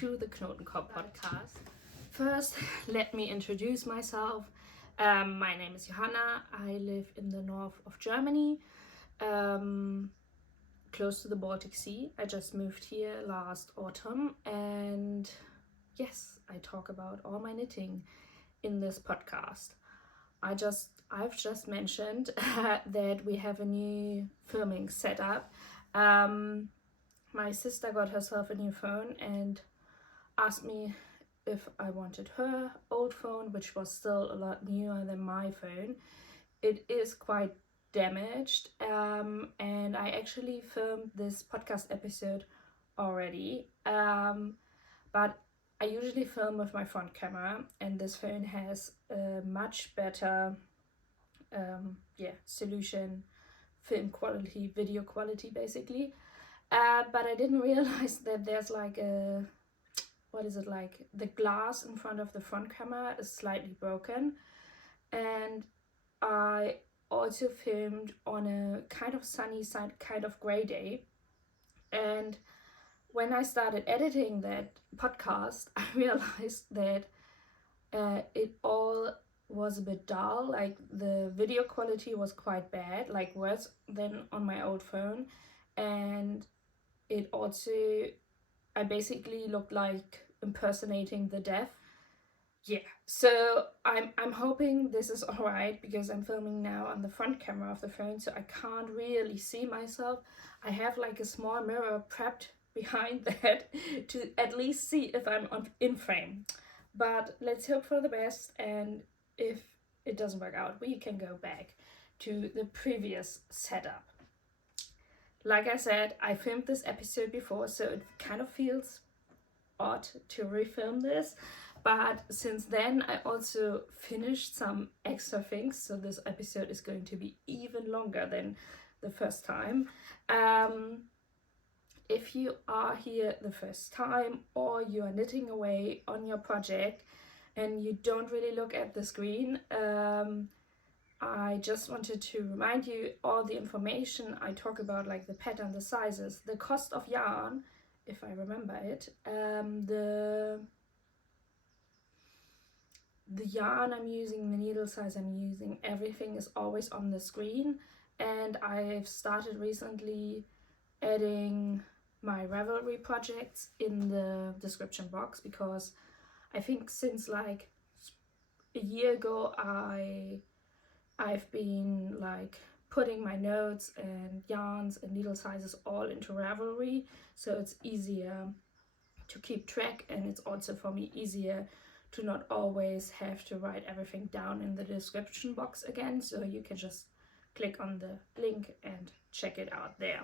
to the Knotenkopp podcast. First, let me introduce myself. My name is Johanna. I live in the north of Germany, close to the Baltic Sea. I just moved here last autumn, and yes, I talk about all my knitting in this podcast. I've just mentioned that we have a new filming setup. My sister got herself a new phone and asked me if I wanted her old phone, which was still a lot newer than my phone. It is quite damaged, and I actually filmed this podcast episode already, but I usually film with my front camera, and this phone has a much better solution, film quality, video quality basically. But I didn't realize that there's like the glass in front of the front camera is slightly broken. And I also filmed on a kind of sunny side, kind of gray day. And when I started editing that podcast, I realized that it all was a bit dull. Like the video quality was quite bad, like worse than on my old phone. And it also, I basically looked like impersonating the deaf. Yeah, so I'm hoping this is all right, because I'm filming now on the front camera of the phone, so I can't really see myself. I have like a small mirror prepped behind that to at least see if I'm in frame. But let's hope for the best, and if it doesn't work out, we can go back to the previous setup. Like I said, I filmed this episode before, so it kind of feels odd to refilm this. But since then, I also finished some extra things, so this episode is going to be even longer than the first time. If you are here the first time, or you are knitting away on your project and you don't really look at the screen, I just wanted to remind you all the information I talk about, like the pattern, the sizes, the cost of yarn, if I remember it, the yarn I'm using, the needle size I'm using, everything is always on the screen. And I've started recently adding my Ravelry projects in the description box, because I think since like a year ago I've been like putting my notes and yarns and needle sizes all into Ravelry, so it's easier to keep track, and it's also for me easier to not always have to write everything down in the description box again, so you can just click on the link and check it out there.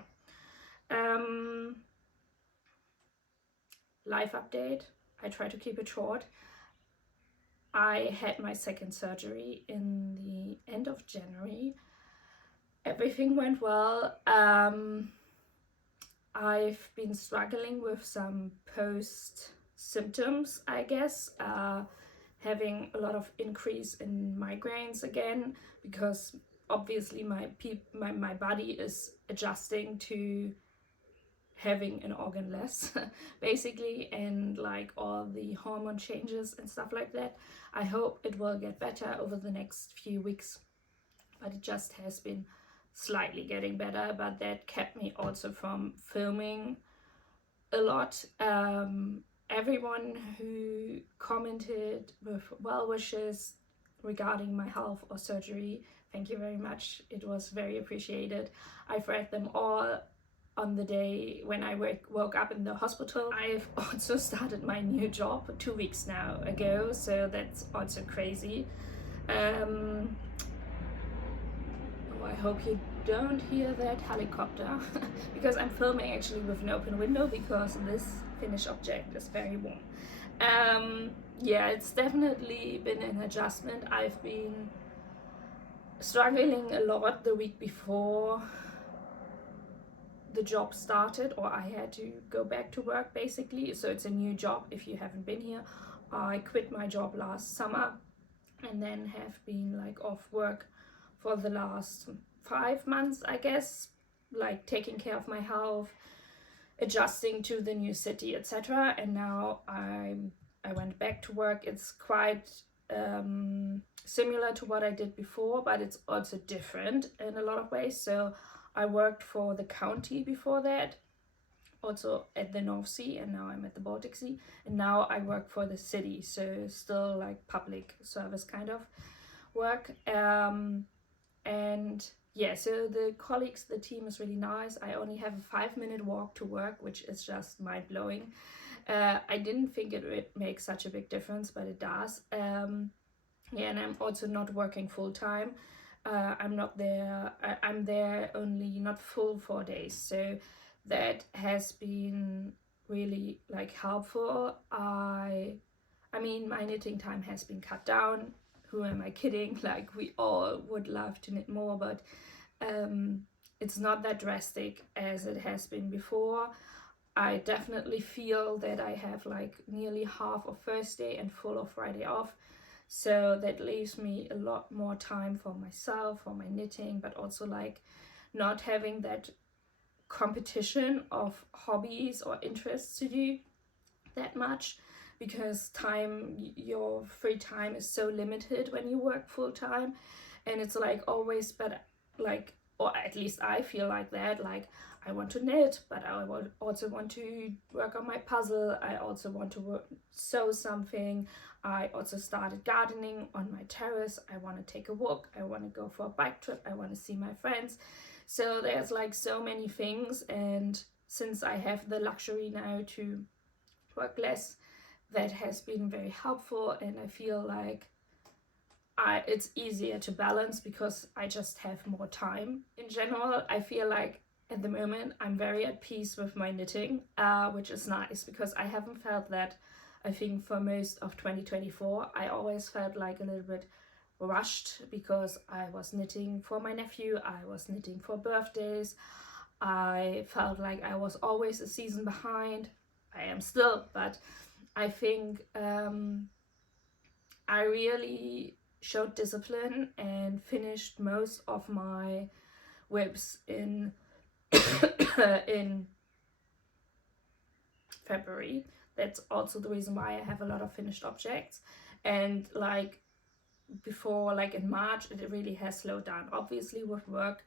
Life update, I try to keep it short. I had my second surgery in the end of January. Everything went well. I've been struggling with some post symptoms, I guess, having a lot of increase in migraines again, because obviously my body is adjusting to having an organ less basically, and like all the hormone changes and stuff like that. I hope it will get better over the next few weeks, but it just has been slightly getting better. But that kept me also from filming a lot. Everyone who commented with well wishes regarding my health or surgery, thank you very much. It was very appreciated. I've read them all on the day when I woke up in the hospital. I've also started my new job 2 weeks now ago, so that's also crazy. Oh, I hope you don't hear that helicopter because I'm filming actually with an open window, because this finished object is very warm. Yeah, it's definitely been an adjustment. I've been struggling a lot the week before the job started, or I had to go back to work basically. So it's a new job if you haven't been here. I quit my job last summer and then have been like off work for the last 5 months, I guess, like taking care of my health, adjusting to the new city, etc. And now I went back to work. It's quite similar to what I did before, but it's also different in a lot of ways. So I worked for the county before that, also at the North Sea, and now I'm at the Baltic Sea, and now I work for the city, so still like public service kind of work. And yeah, so the colleagues, the team is really nice. I only have a 5-minute walk to work, which is just mind-blowing. I didn't think it would make such a big difference, but it does. Yeah, and I'm also not working full-time. I'm not there, I'm there only not full 4 days, so that has been really like helpful. I mean, my knitting time has been cut down. Who am I kidding? Like, we all would love to knit more, but it's not that drastic as it has been before. I definitely feel that I have like nearly half of Thursday and full of Friday off. So that leaves me a lot more time for myself, for my knitting, but also like not having that competition of hobbies or interests to do that much, because your free time is so limited when you work full time. And it's like always, but like, or at least I feel like that, like I want to knit, but I also want to work on my puzzle. I also want to sew something. I also started gardening on my terrace. I want to take a walk. I want to go for a bike trip. I want to see my friends. So there's like so many things. And since I have the luxury now to work less, that has been very helpful. And I feel like it's easier to balance because I just have more time. In general, I feel like at the moment I'm very at peace with my knitting, which is nice because I haven't felt that. I think for most of 2024 I always felt like a little bit rushed because I was knitting for my nephew, I was knitting for birthdays, I felt like I was always a season behind. I am still, but I think I really showed discipline and finished most of my whips in in February. That's also the reason why I have a lot of finished objects. And like before, like in March, it really has slowed down, obviously with work.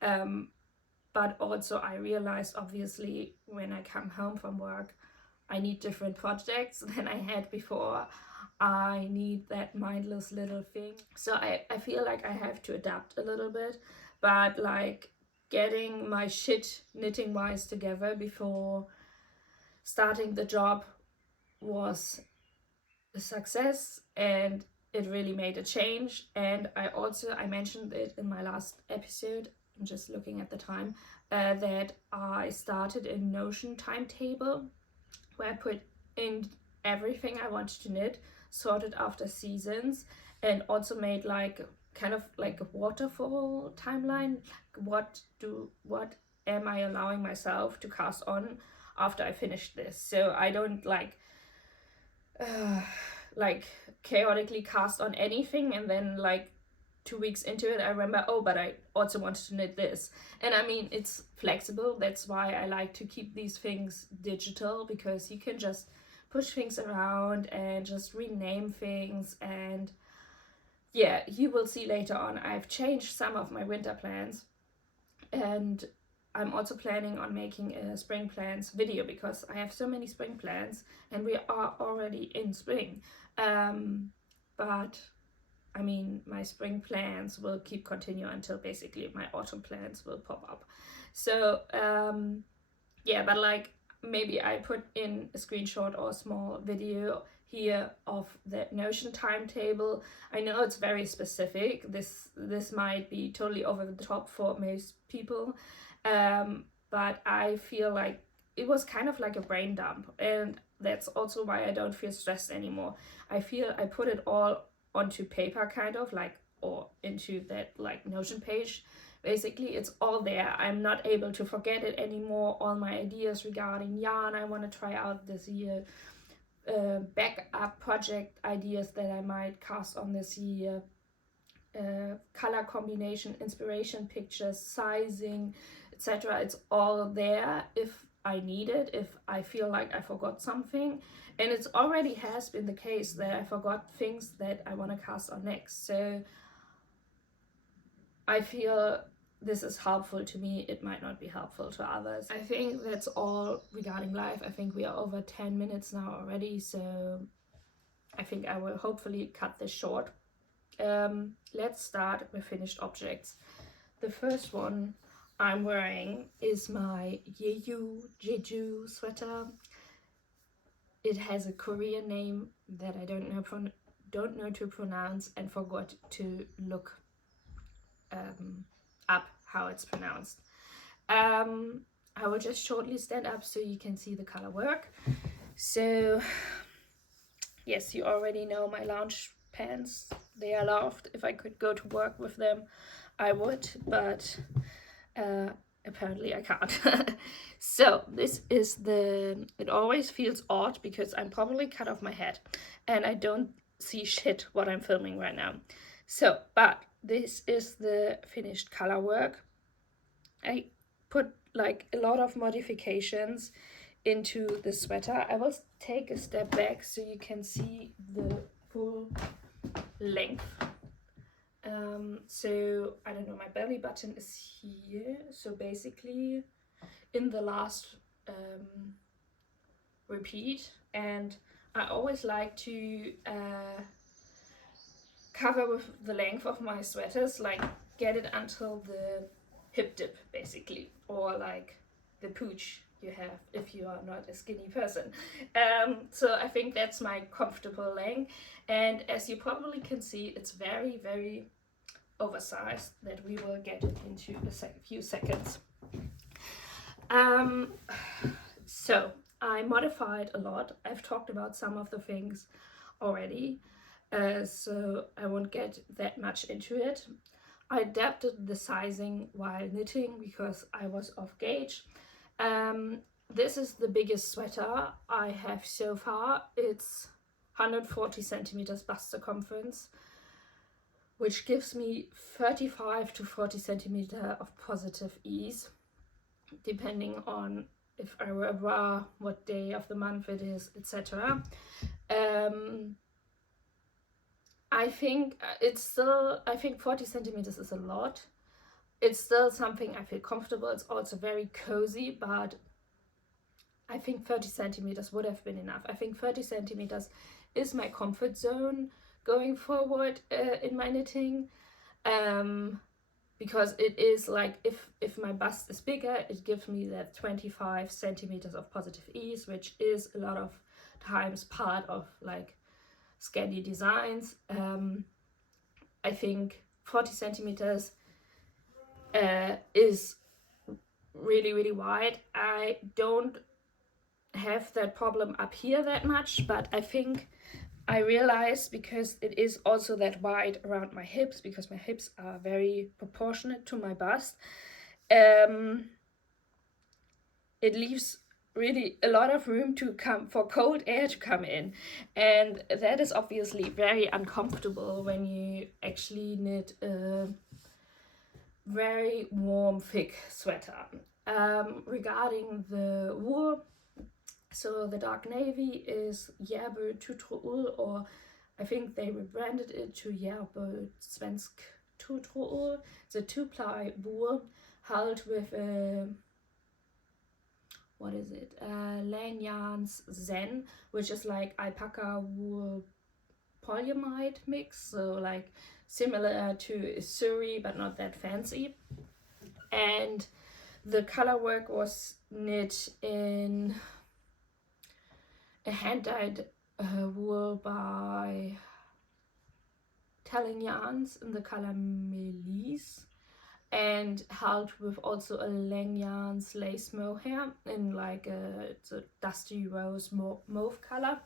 But also I realized, obviously, when I come home from work, I need different projects than I had before. I need that mindless little thing. So I feel like I have to adapt a little bit, but like getting my shit knitting wise together before starting the job was a success, and it really made a change. And I mentioned it in my last episode, I'm just looking at the time, that I started a Notion timetable where I put in everything I wanted to knit, sorted after seasons, and also made like kind of like a waterfall timeline. What am I allowing myself to cast on after I finish this? So I don't like chaotically cast on anything and then like 2 weeks into it I remember, oh, but I also wanted to knit this. And I mean, it's flexible. That's why I like to keep these things digital, because you can just push things around and just rename things. And yeah, you will see later on I've changed some of my winter plans, and I'm also planning on making a spring plans video because I have so many spring plans and we are already in spring. But I mean, my spring plans will keep continue until basically my autumn plans will pop up. So yeah, but like maybe I put in a screenshot or a small video here of the Notion timetable. I know it's very specific. This might be totally over the top for most people, but I feel like it was kind of like a brain dump, and that's also why I don't feel stressed anymore. I feel I put it all onto paper, kind of like, or into that like Notion page. Basically, it's all there. I'm not able to forget it anymore. All my ideas regarding yarn I want to try out this year, backup project ideas that I might cast on this year, color combination, inspiration pictures, sizing, etc. It's all there. If I need it, if I feel like I forgot something. And it's already has been the case that I forgot things that I want to cast on next. So I feel this is helpful to me. It might not be helpful to others. I think that's all regarding life. I think we are over 10 minutes now already, so I think I will hopefully cut this short. Let's start with finished objects. The first one I'm wearing is my Jeju Sweater. It has a Korean name that I don't know to pronounce and forgot to look up how it's pronounced. I will just shortly stand up so you can see the color work. So yes, you already know my lounge pants. They are loved. If I could go to work with them, I would, but apparently I can't. So this is it always feels odd because I'm probably cut off my head and I don't see shit what I'm filming right now. So, but this is the finished color work. I put like a lot of modifications into the sweater. I will take a step back so you can see the full length. So I don't know, my belly button is here. So basically in the last repeat, and I always like to cover with the length of my sweaters, like get it until the hip dip basically, or like the pooch you have if you are not a skinny person. So I think that's my comfortable length, and as you probably can see, it's very, very oversized, that we will get into a few seconds. So I modified a lot. I've talked about some of the things already, so I won't get that much into it. I adapted the sizing while knitting because I was off gauge. This is the biggest sweater I have so far. It's 140 centimeters bust circumference, which gives me 35 to 40 centimeter of positive ease, depending on if I wear a bra, what day of the month it is, etc. I think 40 centimeters is a lot. It's still something I feel comfortable. It's also very cozy, but I think 30 centimeters would have been enough. I think 30 centimeters is my comfort zone going forward in my knitting, because it is like, if my bust is bigger, it gives me that 25 centimeters of positive ease, which is a lot of times part of like scanty designs. I think 40 centimeters is really, really wide. I don't have that problem up here that much, but I think I realized, because it is also that wide around my hips, because my hips are very proportionate to my bust, it leaves really a lot of room for cold air to come in, and that is obviously very uncomfortable when you actually knit a very warm, thick sweater. Regarding the wool, so the dark navy is Järbo Tutroul, or I think they rebranded it to Järbo Svensk Tutroul. It's a 2-ply wool held with a, what is it? Lanyards Zen, which is like alpaca wool polyamide mix, so like similar to Suri but not that fancy. And the color work was knit in a hand-dyed wool by Telling Yarns in the color Melisse, and held with also a Langyarns lace mohair in like it's a dusty rose mauve color.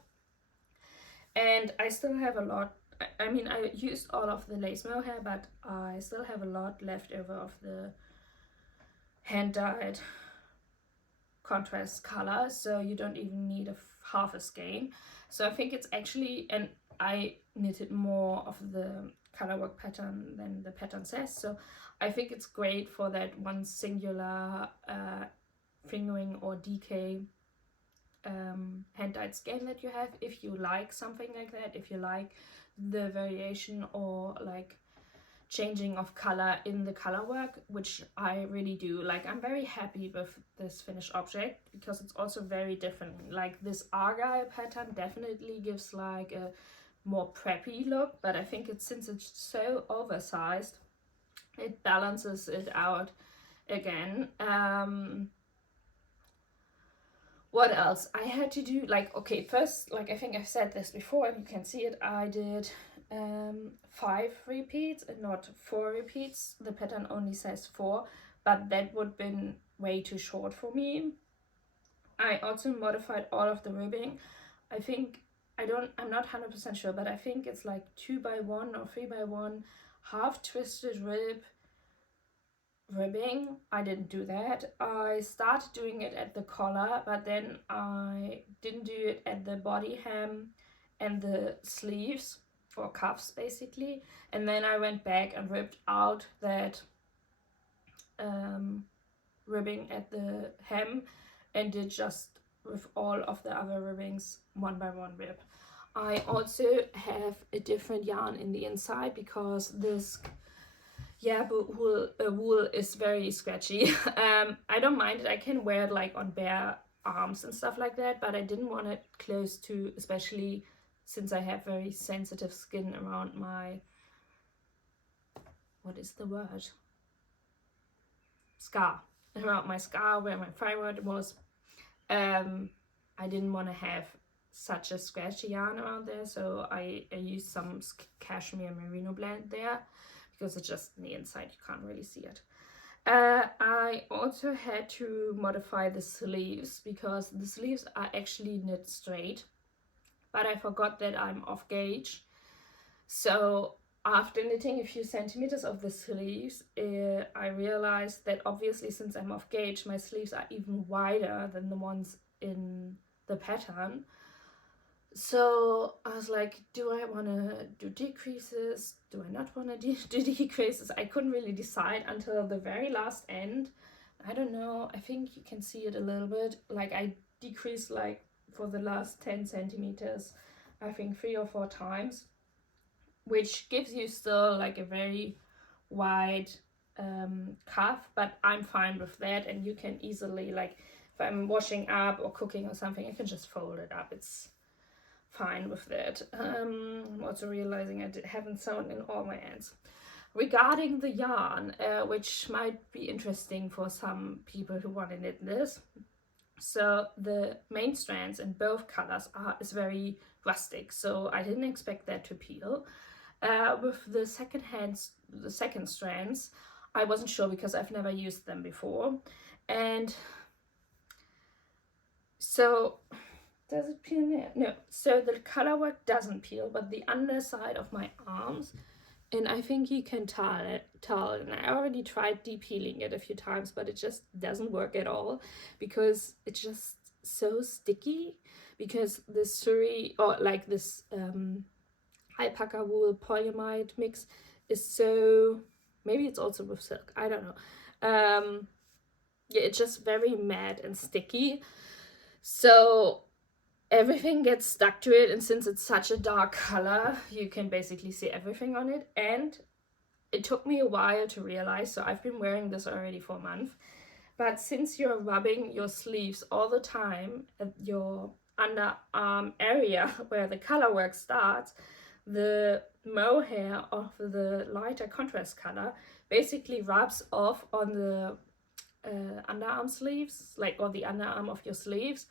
And I still have a lot. I mean, I used all of the lace mohair, but I still have a lot left over of the hand-dyed contrast color, so you don't even need half a skein. So I think it's actually, and I knitted more of the color work pattern than the pattern says, so I think it's great for that one singular fingering or DK hand-dyed skein that you have, if you like something like that, if you like the variation or like changing of color in the color work, which I really do. Like, I'm very happy with this finished object because it's also very different. Like, this argyle pattern definitely gives like a more preppy look, but I think it's, since it's so oversized, it balances it out again. What else I had to do? Like, okay, first, like, I think I've said this before and you can see it, I did 5 repeats and not 4 repeats. The pattern only says 4, but that would have been way too short for me. I also modified all of the ribbing. I think, I'm not 100% sure, but I think it's like 2x1 or 3x1 half twisted ribbing. I didn't do that. I started doing it at the collar, but then I didn't do it at the body hem and the sleeves, or cuffs basically, and then I went back and ripped out that ribbing at the hem and did just with all of the other ribbings 1x1 rib. I also have a different yarn in the inside because this wool is very scratchy. I don't mind it. I can wear it like on bare arms and stuff like that, but I didn't want it close to, especially since I have very sensitive skin around my, what is the word? Scar. Around my scar where my thyroid was. I didn't want to have such a scratchy yarn around there, so I used some cashmere merino blend there, because it's just on the inside, you can't really see it. I also had to modify the sleeves because the sleeves are actually knit straight, but I forgot that I'm off gauge. So after knitting a few centimeters of the sleeves, I realized that obviously since I'm off gauge, my sleeves are even wider than the ones in the pattern. So I was like, do I want to do decreases? Do I not want to do decreases? I couldn't really decide until the very last end. I don't know, I think you can see it a little bit. Like, I decreased like for the last 10 centimeters, I think 3 or 4 times, which gives you still like a very wide cuff, but I'm fine with that. And you can easily, like, if I'm washing up or cooking or something, I can just fold it up. It's fine with that. I'm also realizing I haven't sewn in all my ends. Regarding the yarn, which might be interesting for some people who want to knit this, so the main strands in both colors is very rustic, so I didn't expect that to peel. With the second strands, I wasn't sure because I've never used them before, and so does it peel now? No. So the color work doesn't peel, but the underside of my arms, and I think you can tell, and I already tried de-peeling it a few times, but it just doesn't work at all because it's just so sticky, because this suri, or like this alpaca wool polyamide mix is so, maybe it's also with silk, I don't know. Yeah, it's just very matte and sticky. So everything gets stuck to it, and since it's such a dark color, you can basically see everything on it. And it took me a while to realize, so I've been wearing this already for a month, but since you're rubbing your sleeves all the time at your underarm area where the color work starts, the mohair of the lighter contrast color basically rubs off on the underarm sleeves, like, or the underarm of your sleeves,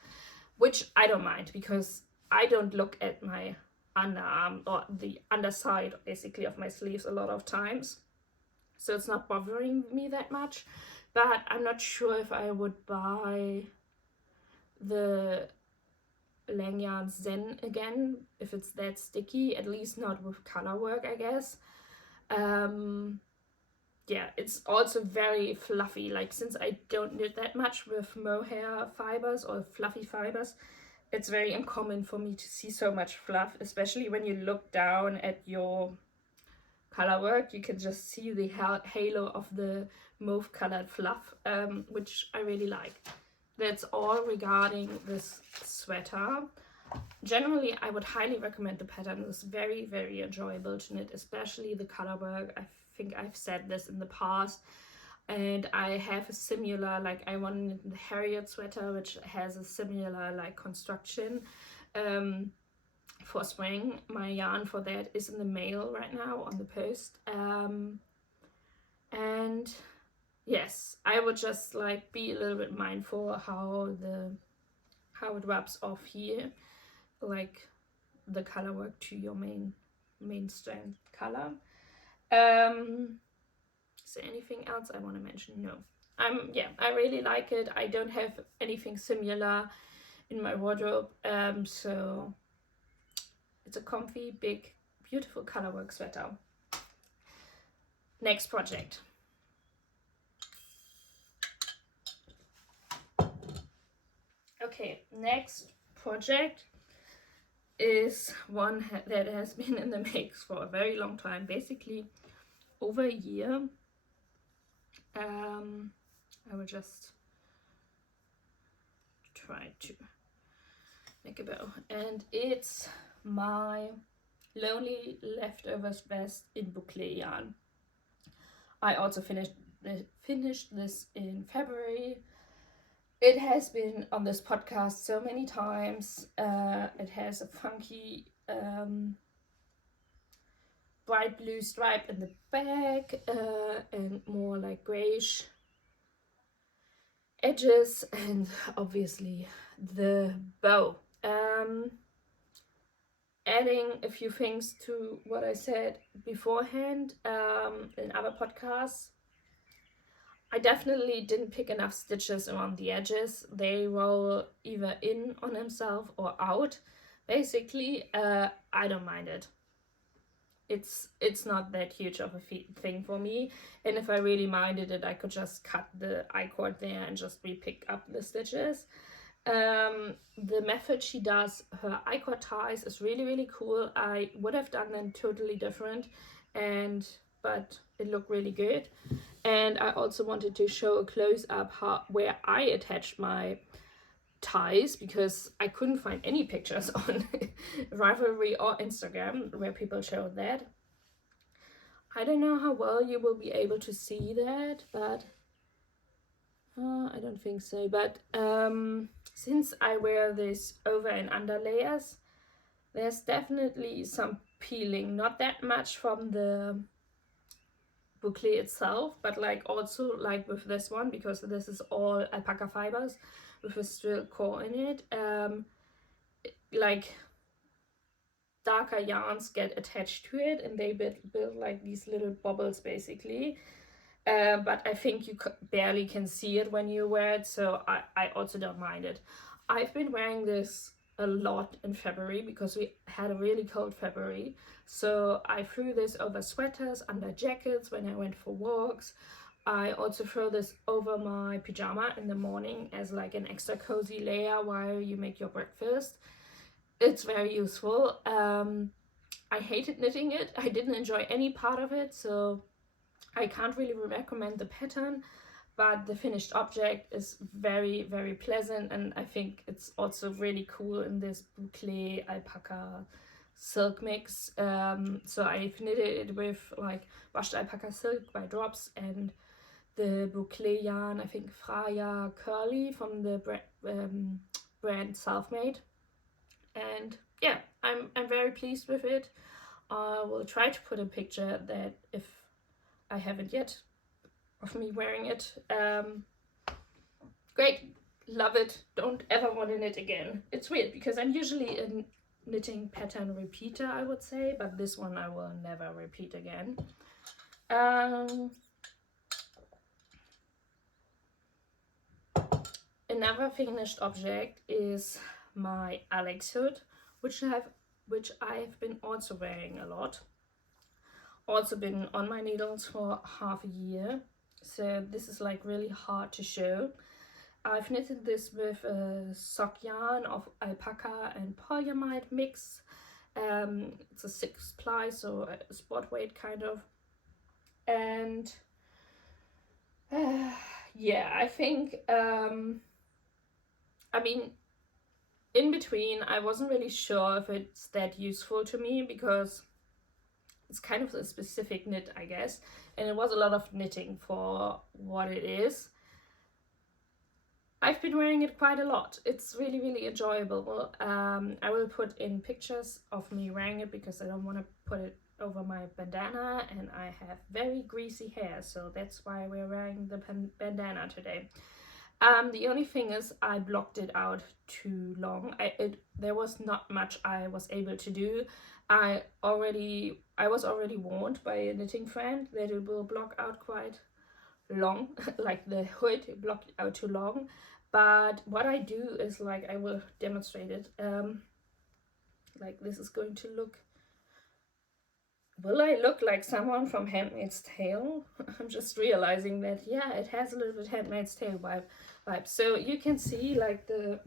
which I don't mind because I don't look at my underarm or the underside basically of my sleeves a lot of times, so it's not bothering me that much. But I'm not sure if I would buy the Langyarn Zen again if it's that sticky, at least not with color work, I guess. Yeah, it's also very fluffy. Like, since I don't knit that much with mohair fibers or fluffy fibers, it's very uncommon for me to see so much fluff, especially when you look down at your color work. You can just see the halo of the mauve colored fluff, which I really like. that's all regarding this sweater. Generally, I would highly recommend the pattern. It's very, very enjoyable to knit, especially the color work. I think I've said this in the past. And I have a similar, like, I want to knit the Harriet sweater, which has a similar, like, construction for spring. My yarn for that is in the mail right now on the post. And yes, I would just, like, be a little bit mindful how it rubs off here, like the color work to your main strand color. Is there anything else I want to mention? No. I really like it. I don't have anything similar in my wardrobe, so it's a comfy, big, beautiful colorwork sweater. Next project. Okay, next project is one that has been in the makes for a very long time, basically over a year. I will just try to make a bow, and it's my Lonely Leftovers vest in Boucle yarn. I also finished this in February. It has been on this podcast so many times. It has a funky bright blue stripe in the back and more like grayish edges, and obviously the bow. Adding a few things to what I said beforehand in other podcasts, I definitely didn't pick enough stitches around the edges. They roll either in on themselves or out. Basically, I don't mind it. It's not that huge of a thing for me, and if I really minded it, I could just cut the I-cord there and just re-pick up the stitches. The method she does her I-cord ties is really, really cool. I would have done them totally different, but it looked really good. And I also wanted to show a close-up where I attached my ties, because I couldn't find any pictures on Ravelry or Instagram where people showed that. I don't know how well you will be able to see that, but I don't think so. But since I wear this over and under layers, there's definitely some peeling, not that much from the boucle itself, but like also like with this one, because this is all alpaca fibers with a steel core in it, like darker yarns get attached to it and they build like these little bubbles basically, but I think you barely can see it when you wear it, so I also don't mind it. I've been wearing this a lot in February because we had a really cold February, so I threw this over sweaters, under jackets when I went for walks. I also throw this over my pajama in the morning as like an extra cozy layer while you make your breakfast. It's very useful. I hated knitting it. I didn't enjoy any part of it, so I can't really recommend the pattern, but the finished object is very, very pleasant, and I think it's also really cool in this boucle alpaca silk mix. So I've knitted it with like washed alpaca silk by Drops and the boucle yarn, I think Freya Curly from the brand Selfmade. And yeah, I'm very pleased with it. I will try to put a picture that, if I haven't yet, of me wearing it. Great, love it, don't ever want to knit again. It's weird because I'm usually a knitting pattern repeater, I would say, but this one I will never repeat again. Another finished object is my Alex hood, which I have been also wearing a lot. Also been on my needles for half a year, so this is like really hard to show. I've knitted this with a sock yarn of alpaca and polyamide mix. It's a 6-ply, so a spot weight kind of. And yeah, I think I mean, in between, I wasn't really sure if it's that useful to me because it's kind of a specific knit, I guess, and it was a lot of knitting for what it is. I've been wearing it quite a lot. It's really, really enjoyable. I will put in pictures of me wearing it because I don't want to put it over my bandana, and I have very greasy hair, so that's why we're wearing the bandana today. The only thing is I blocked it out too long. There was not much I was able to do. I was already warned by a knitting friend that it will block out quite long, like the hood blocked out too long. But what I do is, like, I will demonstrate it. Like, this is going to look. Will I look like someone from Handmaid's Tale? I'm just realizing that, yeah, it has a little bit Handmaid's Tale vibe. So you can see, like, the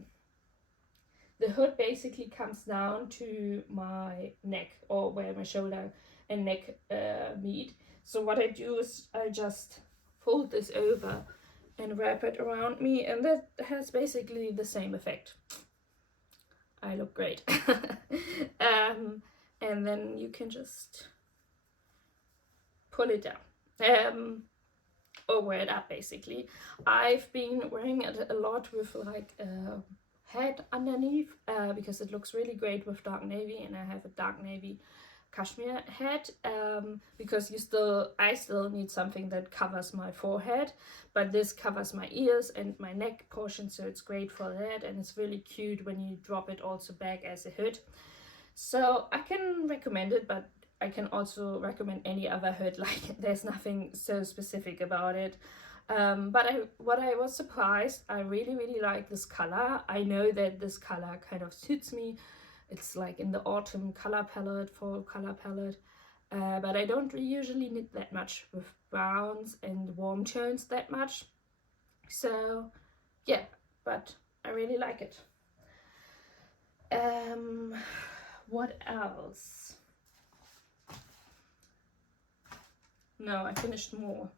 hood basically comes down to my neck, or where my shoulder and neck meet. So what I do is I just fold this over and wrap it around me, and that has basically the same effect. I look great. And then you can just pull it down, or wear it up basically. I've been wearing it a lot with like a hat underneath, because it looks really great with dark navy, and I have a dark navy cashmere hat, because I still need something that covers my forehead, but this covers my ears and my neck portion, so it's great for that, and it's really cute when you drop it also back as a hood. So I can recommend it, but I can also recommend any other hood. Like, there's nothing so specific about it. But what I was surprised, I really, really like this color. I know that this color kind of suits me. It's like in the autumn color palette, fall color palette. But I don't usually knit that much with browns and warm tones that much. So yeah, but I really like it. What else? No, I finished more.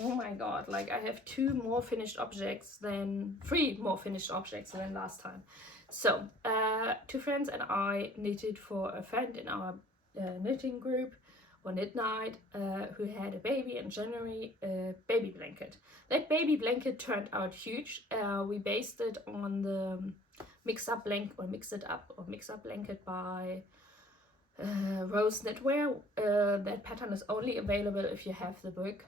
Oh my god, like I have 3 more finished objects than last time. So, 2 friends and I knitted for a friend in our knitting group, or knit night, who had a baby in January, a baby blanket. That baby blanket turned out huge. We based it on the mix-up blanket by Rose Knitwear. That pattern is only available if you have the book.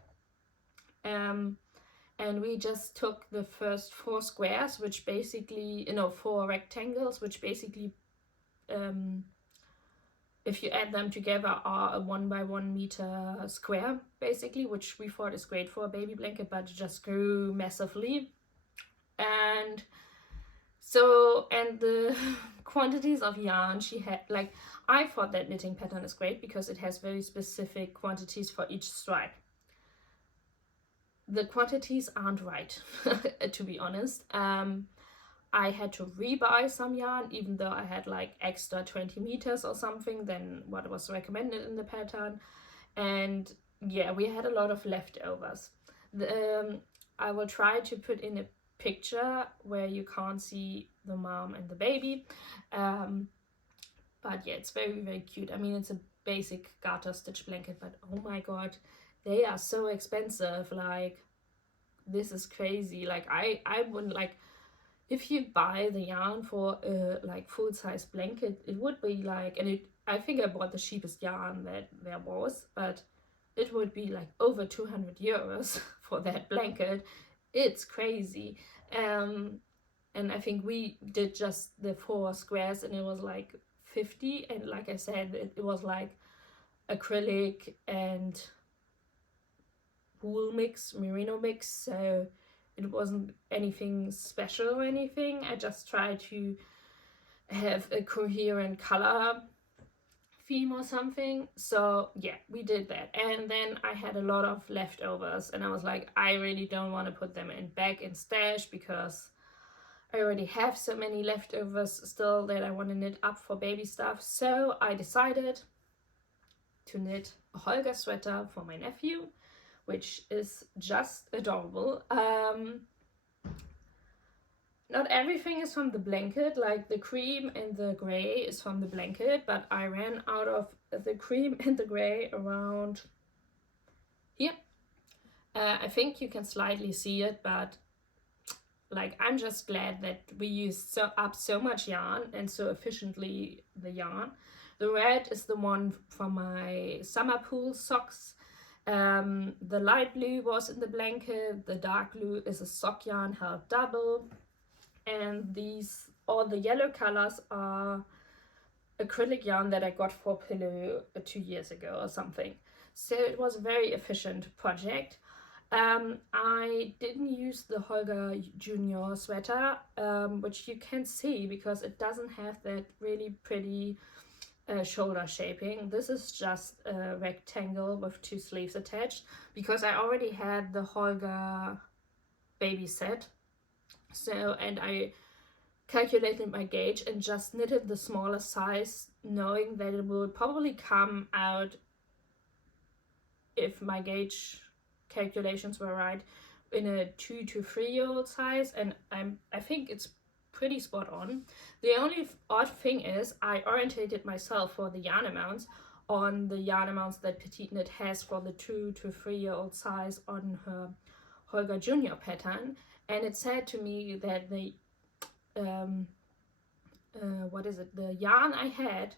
And we just took the first 4 squares, which basically, 4 rectangles, which basically, if you add them together, are a 1 by 1 meter square, basically, which we thought is great for a baby blanket, but it just grew massively. And so, and the quantities of yarn she had, like, I thought that knitting pattern is great because it has very specific quantities for each stripe. The quantities aren't right, to be honest. I had to rebuy some yarn, even though I had like extra 20 meters or something than what was recommended in the pattern. And yeah, we had a lot of leftovers. I will try to put in a picture where you can't see the mom and the baby. But yeah, it's very, very cute. I mean, it's a basic garter stitch blanket, but oh my god, they are so expensive. Like, this is crazy. Like, I wouldn't, like, if you buy the yarn for a like full-size blanket, it would be like, and I think I bought the cheapest yarn that there was, but it would be like over 200 euros for that blanket. It's crazy. And I think we did just the 4 squares, and it was like 50, and like I said, it was like acrylic and wool mix, merino mix, so it wasn't anything special or anything. I just tried to have a coherent color theme or something. So yeah, we did that. And then I had a lot of leftovers, and I was like, I really don't want to put them back in stash because I already have so many leftovers still that I want to knit up for baby stuff. So I decided to knit a Holger sweater for my nephew, which is just adorable. not everything is from the blanket, like the cream and the gray is from the blanket, but I ran out of the cream and the gray around here. I think you can slightly see it, but like I'm just glad that we used up so much yarn and so efficiently the yarn. The red is the one from my summer pool socks. The light blue was in the blanket. The dark blue is a sock yarn held double. And all the yellow colors are acrylic yarn that I got for pillow 2 years ago or something. So it was a very efficient project. I didn't use the Holger Junior sweater, which you can see because it doesn't have that really pretty shoulder shaping. This is just a rectangle with 2 sleeves attached because I already had the Holger baby set. So, and I calculated my gauge and just knitted the smaller size, knowing that it will probably come out, if my gauge calculations were right, in a 2 to 3 year old size, and I think it's pretty spot on. The only odd thing is I orientated myself for the yarn amounts on the yarn amounts that PetiteKnit has for the 2 to 3 year old size on her Holger Junior pattern, and it said to me that the the yarn I had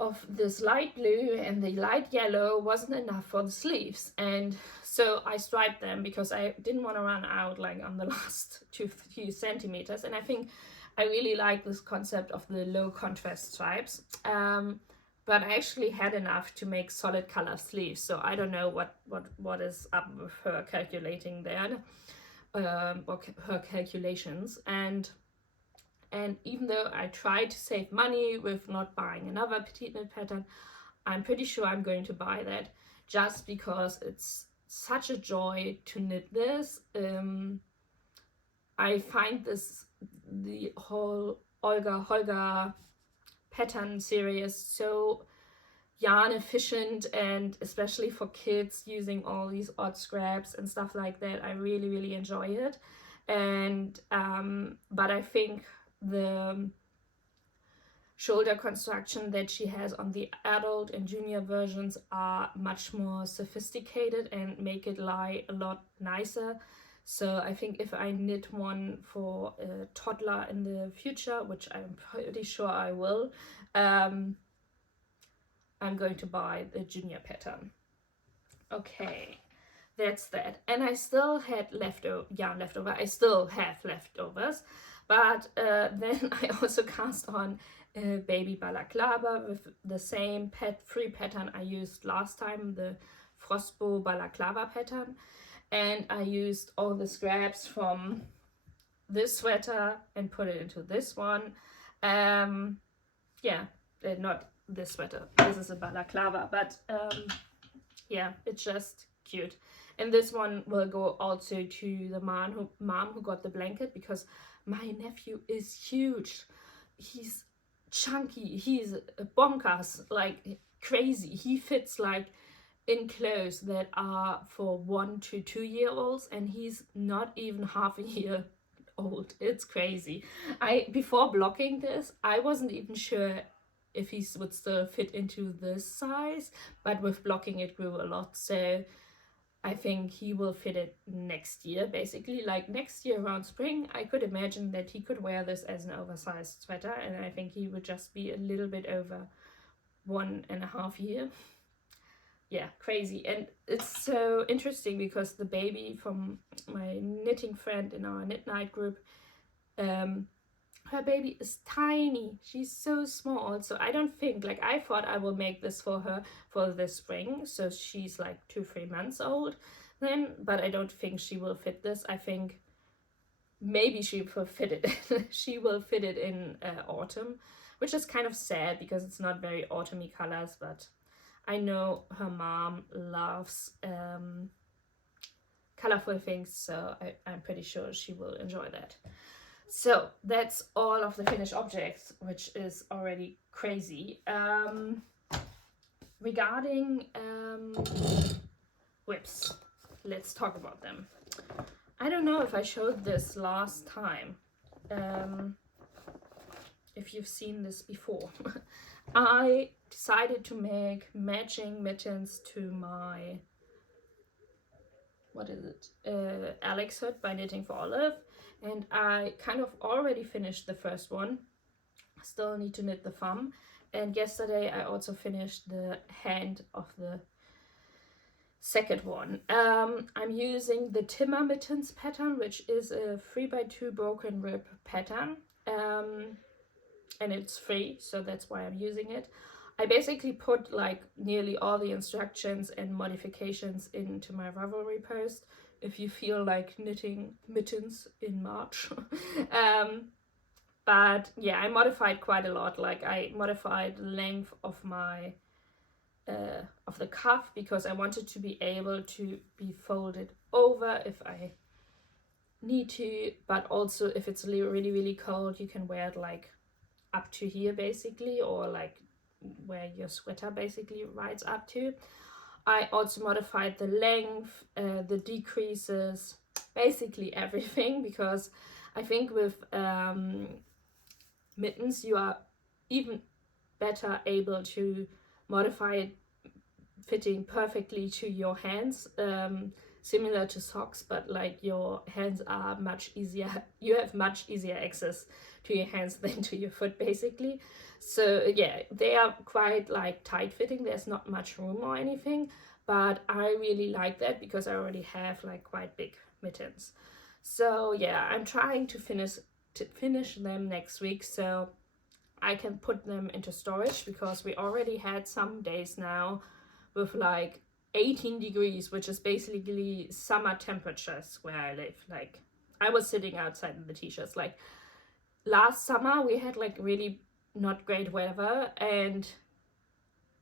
of this light blue and the light yellow wasn't enough for the sleeves, and so I striped them because I didn't want to run out like on the last few centimeters. And I think I really like this concept of the low contrast stripes, but I actually had enough to make solid color sleeves, so I don't know what is up with her calculating there, or her calculations. And even though I tried to save money with not buying another PetiteKnit pattern, I'm pretty sure I'm going to buy that just because it's such a joy to knit this. I find the whole Holger pattern series so yarn efficient, and especially for kids using all these odd scraps and stuff like that, I really, really enjoy it. And but I think the shoulder construction that she has on the adult and junior versions are much more sophisticated and make it lie a lot nicer. So I think if I knit one for a toddler in the future, which I'm pretty sure I will, I'm going to buy the junior pattern. Okay, that's that. And I still had yarn leftover. I still have leftovers. But then I also cast on a baby Balaclava with the same free pattern I used last time, the Frostbo Balaclava pattern. And I used all the scraps from this sweater and put it into this one. Yeah, not this sweater. This is a Balaclava, but yeah, it's just cute. And this one will go also to the mom who got the blanket, because my nephew is huge. He's chunky. He's bonkers, like crazy. He fits like in clothes that are for 1 to 2 year olds, and he's not even half a year old. It's crazy. Before blocking this, I wasn't even sure if he would still fit into this size, but with blocking it grew a lot. So I think he will fit it next year, basically. Like next year around spring, I could imagine that he could wear this as an oversized sweater, and I think he would just be a little bit over 1.5 years. Yeah, crazy. And it's so interesting because the baby from my knitting friend in our knit night group, her baby is tiny. She's so small. So I don't think, like, I thought I will make this for her for this spring. So she's like 2-3 months old then, but I don't think she will fit this. I think maybe she will fit it. She will fit it in autumn, which is kind of sad because it's not very autumny colors, but I know her mom loves colorful things, so I'm pretty sure she will enjoy that. So that's all of the finished objects, which is already crazy. Regarding whips, let's talk about them. I don't know if I showed this last time. if you've seen this before. I decided to make matching mittens to my, what is it, Alex Hood by Knitting for Olive, and I kind of already finished the first one. Still need to knit the thumb, and yesterday I also finished the hand of the second one. I'm using the Timber Mittens pattern, which is a 3x2 broken rib pattern, and it's free, so that's why I'm using it. I basically put like nearly all the instructions and modifications into my Ravelry post if you feel like knitting mittens in March. But yeah, I modified quite a lot. Like I modified the length of my of the cuff because I wanted to be able to be folded over if I need to, but also if it's really, really cold, you can wear it like up to here basically, or like where your sweater basically rides up to. I also modified the length, the decreases, basically everything, because I think with mittens you are even better able to modify it fitting perfectly to your hands, similar to socks, but like your hands are much easier, you have much easier access to your hands than to your foot basically. So yeah, they are quite like tight fitting, there's not much room or anything, but I really like that because I already have like quite big mittens. So yeah, I'm trying to finish them next week so I can put them into storage, because we already had some days now with like 18 degrees, which is basically summer temperatures where I live. Like I was sitting outside in the t-shirts. Like last summer we had like really not great weather, and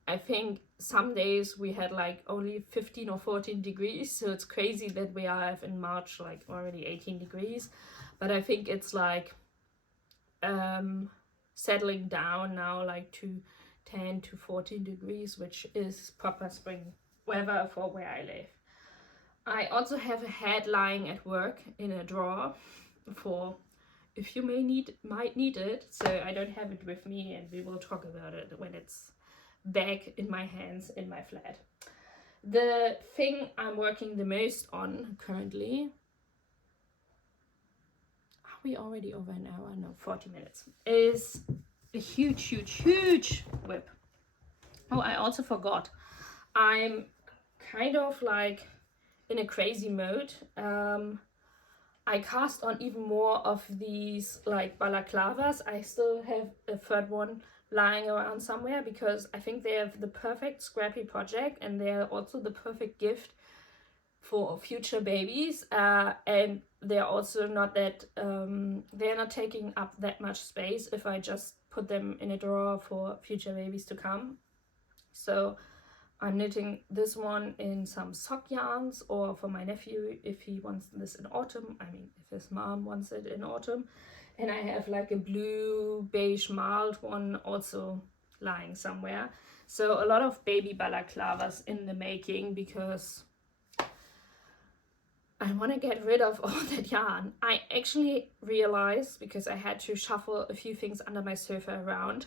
I think some days we had like only 15 or 14 degrees, so it's crazy that we have in March like already 18 degrees. But I think it's like settling down now, like to 10 to 14 degrees, which is proper spring weather for where I live. I also have a hat lying at work in a drawer for if you might need it, so I don't have it with me, and we will talk about it when it's back in my hands in my flat. The thing I'm working the most on currently, are we already over an hour? No, 40 minutes, is a huge whip. Oh, I also forgot, I'm kind of like in a crazy mode. I cast on even more of these like balaclavas. I still have a third one lying around somewhere because I think they have the perfect scrappy project, and they're also the perfect gift for future babies, and they're also not that they're not taking up that much space if I just put them in a drawer for future babies to come. So I'm knitting this one in some sock yarns, or for my nephew if he wants this in autumn. I mean, if his mom wants it in autumn. And I have like a blue beige marled one also lying somewhere. So a lot of baby balaclavas in the making, because I want to get rid of all that yarn. I actually realized, because I had to shuffle a few things under my sofa around,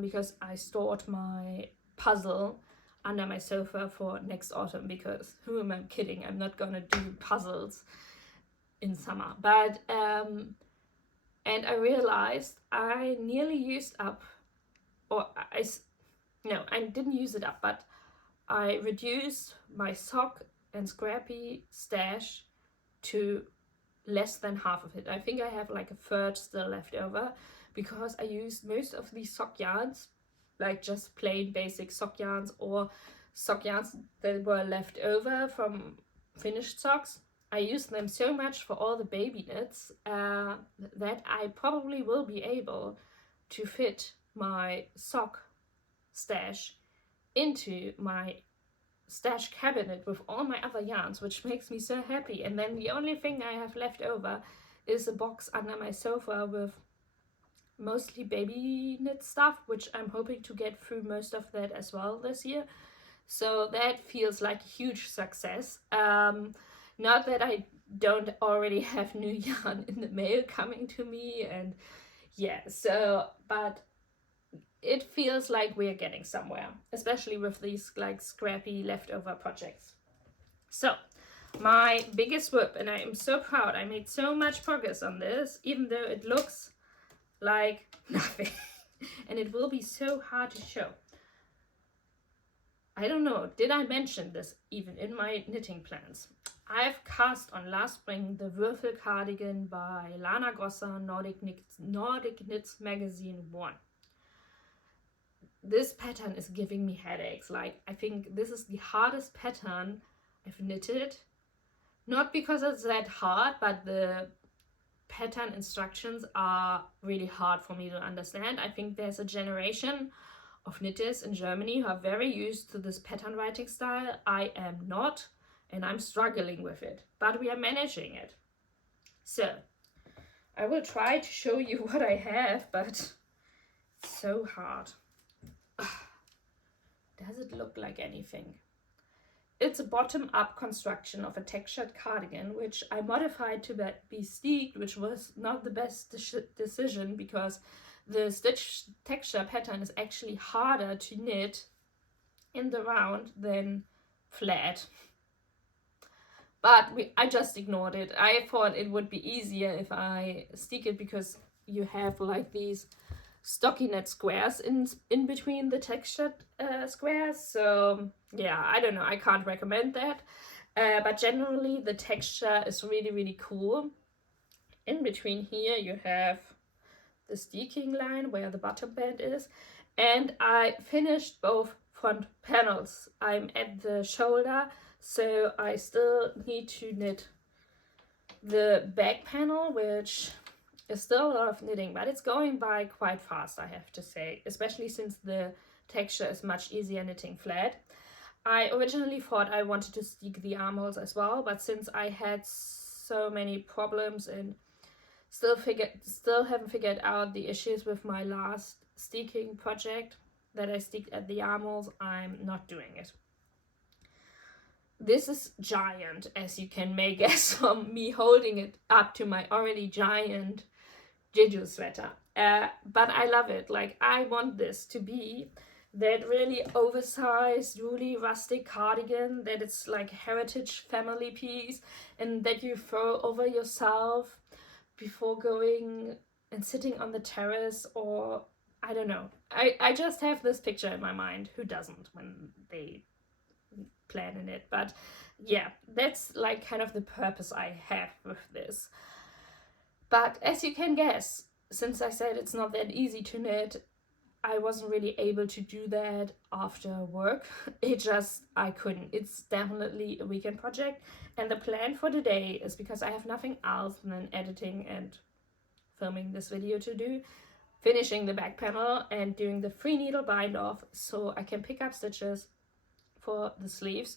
because I stored my puzzle under my sofa for next autumn, because who am I kidding, I'm not gonna do puzzles in summer. But and I realized I nearly used up, or I didn't use it up, but I reduced my sock and scrappy stash to less than half of it. I think I have like a third still left over, because I used most of these sock yarns, like just plain basic sock yarns, or sock yarns that were left over from finished socks. I used them so much for all the baby knits that I probably will be able to fit my sock stash into my stash cabinet with all my other yarns, which makes me so happy. And then the only thing I have left over is a box under my sofa with mostly baby knit stuff, which I'm hoping to get through most of that as well this year. So that feels like a huge success. Not that I don't already have new yarn in the mail coming to me. And yeah, so, but it feels like we're getting somewhere, especially with these like scrappy leftover projects. So my biggest whip, and I am so proud, I made so much progress on this, even though it looks like nothing. And it will be so hard to show. I don't know, did I mention this even in my knitting plans? I've cast on last spring the Würfel-Cardigan by Lana Grossa, Nordic Knits Magazine 1. This pattern is giving me headaches. Like, I think this is the hardest pattern I've knitted. Not because it's that hard, but the pattern instructions are really hard for me to understand. I think there's a generation of knitters in Germany who are very used to this pattern writing style. I am not, and I'm struggling with it, but we are managing it. So I will try to show you what I have, but it's so hard. Does it look like anything? It's a bottom-up construction of a textured cardigan, which I modified to be steeked, which was not the best decision because the stitch texture pattern is actually harder to knit in the round than flat. But I just ignored it. I thought it would be easier if I steek it because you have like these stockinette squares in between the textured squares. So yeah, I don't know, I can't recommend that. But generally the texture is really, really cool. In between here you have the steeking line where the bottom band is, and I finished both front panels. I'm at the shoulder, so I still need to knit the back panel, which is still a lot of knitting, but it's going by quite fast, I have to say, especially since the texture is much easier knitting flat. I originally thought I wanted to steek the armholes as well, but since I had so many problems and still haven't figured out the issues with my last steeking project that I steeked at the armholes, I'm not doing it. This is giant, as you can may guess from me holding it up to my already giant Jeju sweater. But I love it. Like, I want this to be that really oversized, really rustic cardigan, that it's like a heritage family piece and that you throw over yourself before going and sitting on the terrace, or I don't know. I just have this picture in my mind. Who doesn't when they plan in it? But yeah, that's like kind of the purpose I have with this. But as you can guess, since I said it's not that easy to knit, I wasn't really able to do that after work. I couldn't. It's definitely a weekend project. And the plan for the day is, because I have nothing else than editing and filming this video to do, finishing the back panel and doing the 3 needle bind off so I can pick up stitches for the sleeves,